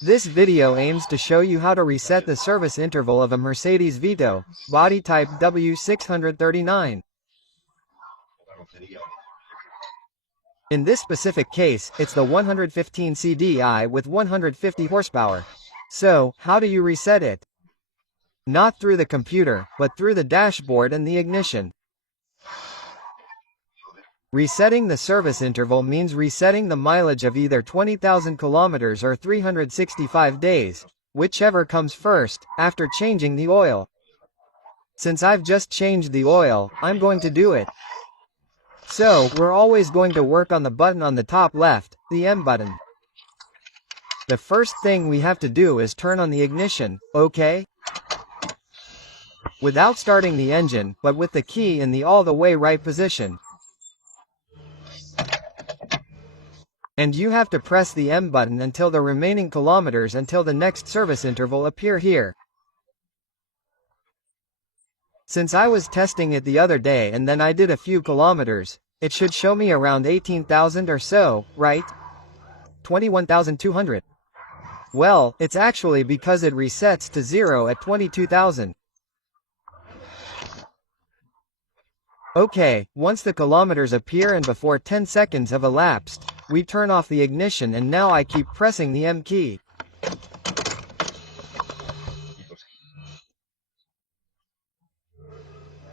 This video aims to show you how to reset the service interval of a Mercedes Vito, body type W639. In this specific case, it's the 115 CDI with 150 horsepower. So, how do you reset it? Not through the computer, but through the dashboard and the ignition. Resetting the service interval means resetting the mileage of either 20,000 kilometers or 365 days, whichever comes first, after changing the oil. Since I've just changed the oil, I'm going to do it. So, we're always going to work on the button on the top left, the M button. The first thing we have to do is turn on the ignition, okay? Without starting the engine, but with the key in the all the way right position. And you have to press the M button until the remaining kilometers until the next service interval appear here. Since I was testing it the other day and then I did a few kilometers, it should show me around 18,000 or so, right? 21,200. Well, it's actually because it resets to 0 at 22,000. Okay, once the kilometers appear and before 10 seconds have elapsed, we turn off the ignition and now I keep pressing the M key.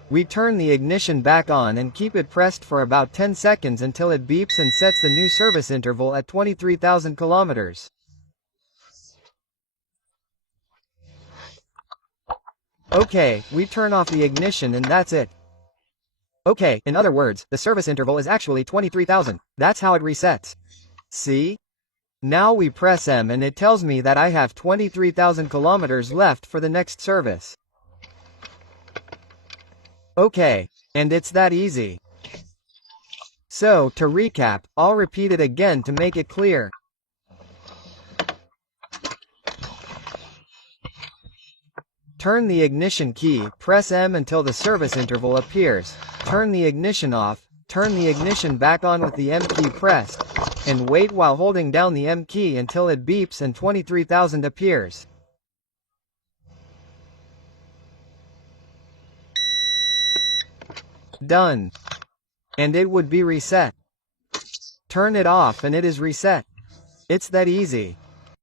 We turn the ignition back on and keep it pressed for about 10 seconds until it beeps and sets the new service interval at 23,000 kilometers. Okay, we turn off the ignition and that's it. Okay, in other words, the service interval is actually 23,000. That's how it resets. See? Now we press M and it tells me that I have 23,000 kilometers left for the next service. Okay, and it's that easy. So, to recap, I'll repeat it again to make it clear. Turn the ignition key, press M until the service interval appears, turn the ignition off, turn the ignition back on with the M key pressed, and wait while holding down the M key until it beeps and 23,000 appears. Done. And it would be reset. Turn it off and it is reset. It's that easy.